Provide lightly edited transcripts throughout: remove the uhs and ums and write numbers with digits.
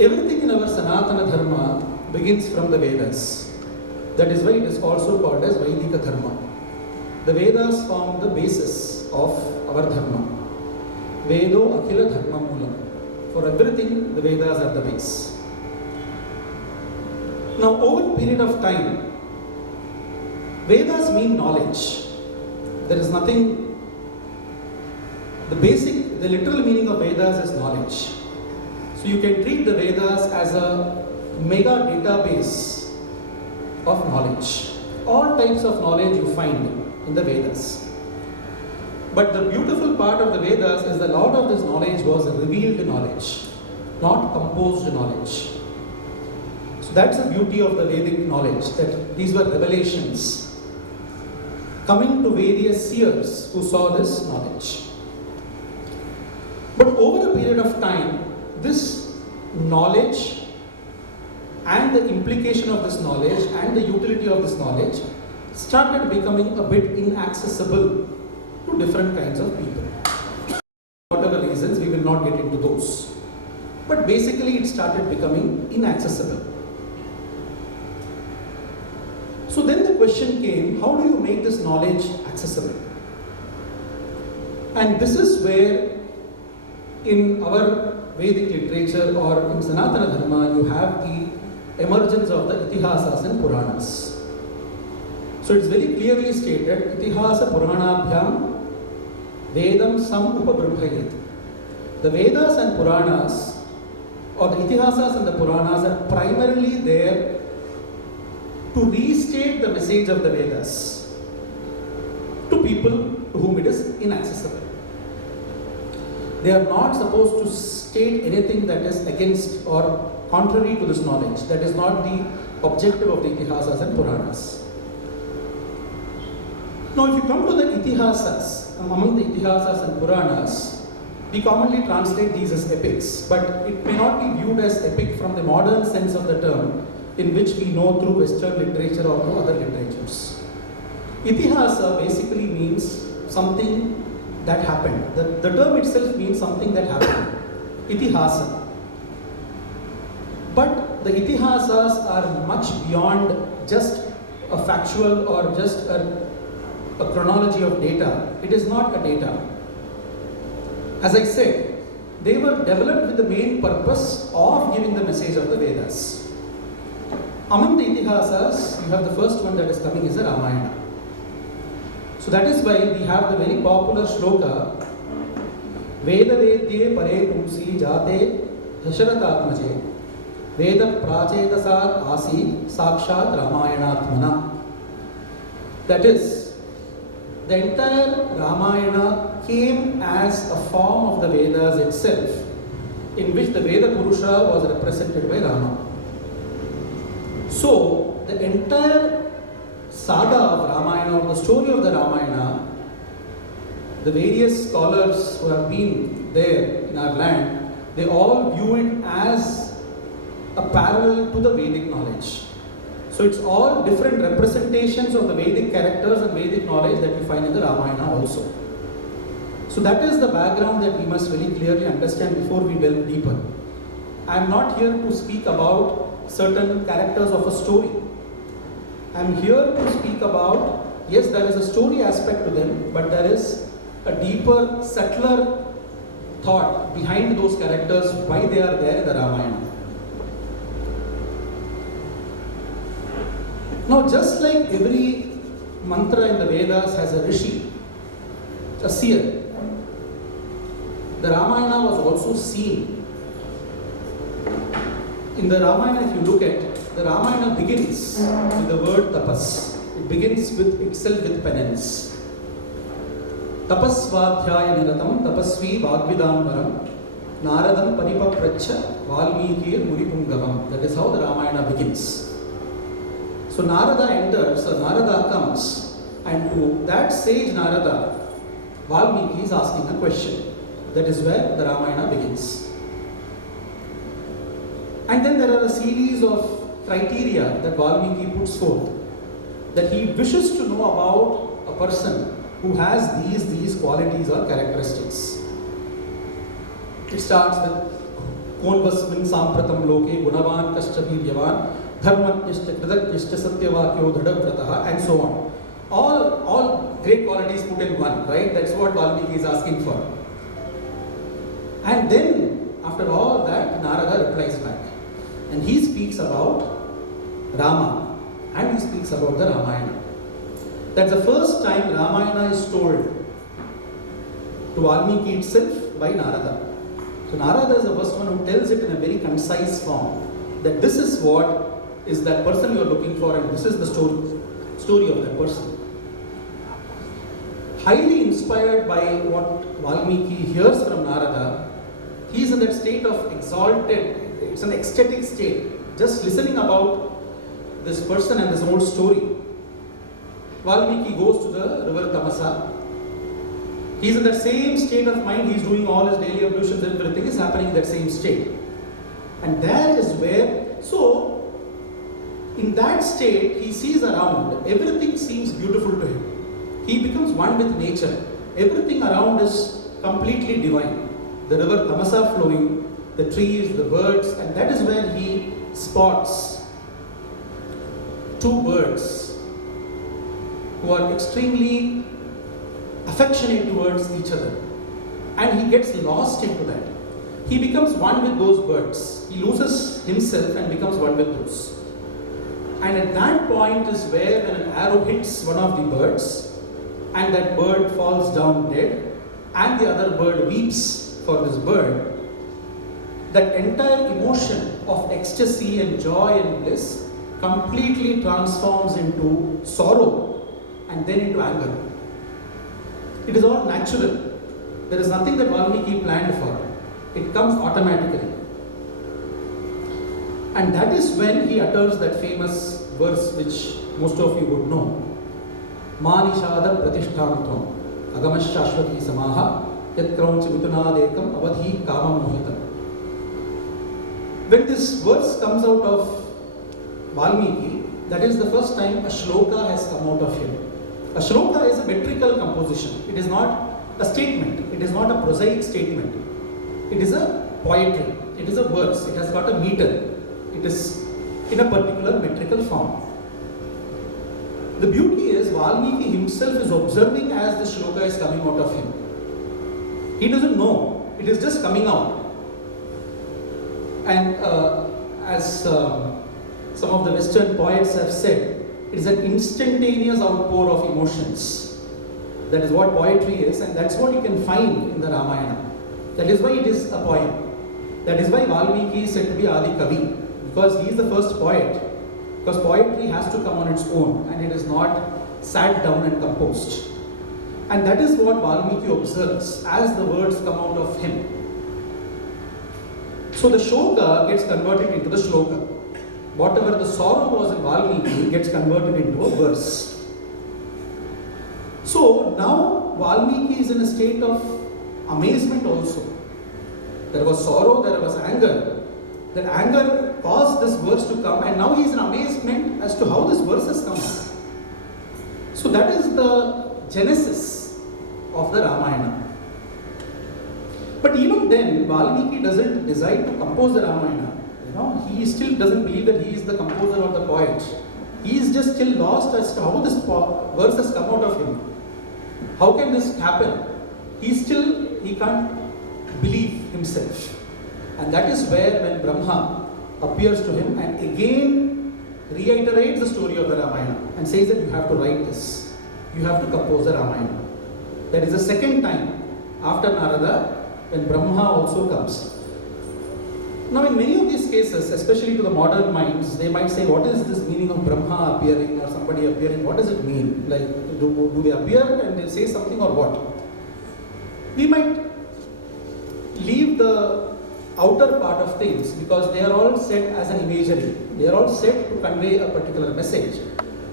Everything in our Sanatana Dharma begins from the Vedas. That is why it is also called as Vaidika Dharma. The Vedas form the basis of our Dharma. Vedo Akhila Dharma Moolam. For everything, the Vedas are the base. Now, over a period of time, Vedas mean knowledge. There is nothing, the literal meaning of Vedas is knowledge. So you can treat the Vedas as a mega database of knowledge. All types of knowledge you find in the Vedas. But the beautiful part of the Vedas is that a lot of this knowledge was revealed knowledge, not composed knowledge. So that's the beauty of the Vedic knowledge, that these were revelations coming to various seers who saw this knowledge. But over a period of time, this knowledge and the implication of this knowledge and the utility of this knowledge started becoming a bit inaccessible to different kinds of people. Whatever reasons, we will not get into those. But basically it started becoming inaccessible. So then the question came, how do you make this knowledge accessible? And this is where in our Vedic literature or in Sanatana Dharma, you have the emergence of the Itihasas and Puranas. So it's very clearly stated, Itihasa Puranabhyam Vedam Sam Upabrahayet. The Vedas and Puranas, or the Itihasas and the Puranas, are primarily there to restate the message of the Vedas to people to whom it is inaccessible. They are not supposed to state anything that is against or contrary to this knowledge. That is not the objective of the Itihasas and Puranas. Now, if you come to the Itihasas, among the Itihasas and Puranas, we commonly translate these as epics, but it may not be viewed as epic from the modern sense of the term, in which we know through Western literature or through other literatures. Itihasa basically means something that happened. The term itself means something that happened. Itihasa. But the Itihasas are much beyond just a factual or just a chronology of data. It is not a data. As I said, they were developed with the main purpose of giving the message of the Vedas. Among the Itihasas, you have the first one that is coming is the Ramayana. So that is why we have the very popular shloka, Veda Vedye Pare Pumsi Jate Dasharatatmaje Veda Prachedasad Asi Sakshat Ramayanatmana. That is, the entire Ramayana came as a form of the Vedas itself, in which the Veda Purusha was represented by Rama. So, the entire saga of Ramayana, or the story of the Ramayana, the various scholars who have been there in our land, they all view it as a parallel to the Vedic knowledge. So it's all different representations of the Vedic characters and Vedic knowledge that we find in the Ramayana also. So that is the background that we must very clearly understand before we delve deeper. I am not here to speak about certain characters of a story. I am here to speak about, yes, there is a story aspect to them, but there is a deeper, subtler thought behind those characters, why they are there in the Ramayana. Now, just like every mantra in the Vedas has a rishi, a seer, the Ramayana was also seen. In the Ramayana, if you look at, the Ramayana begins with the word tapas. It begins with itself with penance. Tapasvadhyaya niratam tapasvi vagvidambaram naradam paripapracha valmikir muripungavam. That is how the Ramayana begins. So Narada enters, or Narada comes, and to that sage Narada, Valmiki is asking a question. That is where the Ramayana begins. And then there are a series of criteria that Valmiki puts forth, that he wishes to know about a person who has these qualities or characteristics. It starts with Konvasmin Sampratam Loke, Gunavan Kascha Viryavan, Dharmatishta Kridakyishta Satyavakyo Dhadavrataha, and so on. All great qualities put in one, right? That's what Valmiki is asking for. And then, after all that, Narada replies back. And he speaks about Rama, and he speaks about the Ramayana. That's the first time Ramayana is told to Valmiki itself by Narada. So Narada is the first one who tells it in a very concise form, that this is what is that person you are looking for, and this is the story of that person. Highly inspired by what Valmiki hears from Narada, he is in that state of exalted, it's an ecstatic state, just listening about this person and this whole story. Valmiki goes to the river Tamasa. He is in that same state of mind, he is doing all his daily ablutions, everything is happening in that same state. And there is where, so, in that state, he sees around, everything seems beautiful to him. He becomes one with nature. Everything around is completely divine. The river Tamasa flowing, the trees, the birds, and that is where he spots two birds who are extremely affectionate towards each other. And he gets lost into that. He becomes one with those birds. He loses himself and becomes one with those. And at that point is where when an arrow hits one of the birds, and that bird falls down dead, and the other bird weeps for this bird, that entire emotion of ecstasy and joy and bliss completely transforms into sorrow and then into anger. It is all natural. There is nothing that Valmiki planned for. It comes automatically. And that is when he utters that famous verse which most of you would know. Manishada Pratishtanatvam Agamashashvati Samaha Yat Kraunchi Mitunadekam Avadhi Kamam Mohitam. When this verse comes out of Valmiki, that is the first time a shloka has come out of him. A shloka is a metrical composition. It is not a statement. It is not a prosaic statement. It is a poetry. It is a verse. It has got a meter. It is in a particular metrical form. The beauty is Valmiki himself is observing as the shloka is coming out of him. He doesn't know. It is just coming out. And as some of the Western poets have said, it is an instantaneous outpour of emotions. That is what poetry is, and that's what you can find in the Ramayana. That is why it is a poem. That is why Valmiki is said to be Adi Kavi, because he is the first poet. Because poetry has to come on its own, and it is not sat down and composed. And that is what Valmiki observes as the words come out of him. So the shoka gets converted into the shloka. Whatever the sorrow was in Valmiki gets converted into a verse. So now Valmiki is in a state of amazement also. There was sorrow, there was anger. That anger caused this verse to come, and now he is in amazement as to how this verse has come. So that is the genesis of the Ramayana. But even then, Valmiki doesn't decide to compose the Ramayana. He still doesn't believe that he is the composer or the poet. He is just still lost as to how this verse has come out of him. How can this happen? He can't believe himself. And that is where when Brahma appears to him and again reiterates the story of the Ramayana and says that you have to write this. You have to compose the Ramayana. That is the second time after Narada when Brahma also comes. Now in many of these cases, especially to the modern minds, they might say, what is this meaning of Brahma appearing or somebody appearing? What does it mean? Like, do they appear and they say something or what? We might leave the outer part of things because they are all set as an imagery. They are all set to convey a particular message.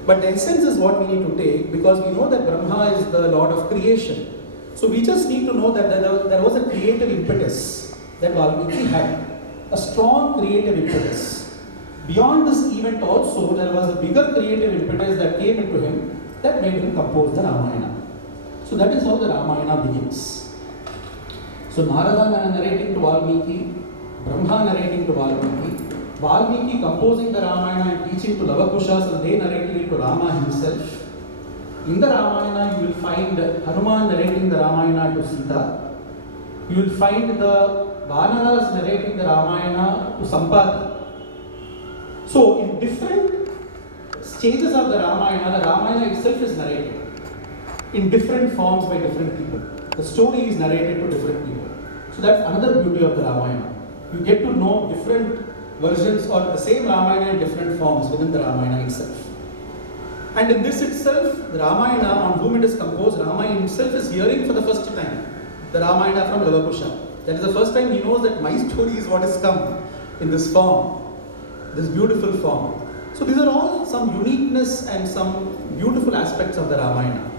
But the essence is what we need to take, because we know that Brahma is the Lord of creation. So we just need to know that there was a creative impetus that Valmiki had. A strong creative impetus. Beyond this event also, there was a bigger creative impetus that came into him that made him compose the Ramayana. So that is how the Ramayana begins. So Narada narrating to Valmiki, Brahma narrating to Valmiki, Valmiki composing the Ramayana and teaching to Lavakushas, and they narrating it to Rama himself. In the Ramayana, you will find Hanuman narrating the Ramayana to Sita. You will find the Vanaras narrating the Ramayana to Sampati. So, in different stages of the Ramayana itself is narrated in different forms by different people. The story is narrated to different people. So, that's another beauty of the Ramayana. You get to know different versions or the same Ramayana in different forms within the Ramayana itself. And in this itself, the Ramayana on whom it is composed, Rama himself is hearing for the first time the Ramayana from Lavakusha. That is the first time he knows that my story is what has come in this form, this beautiful form. So these are all some uniqueness and some beautiful aspects of the Ramayana.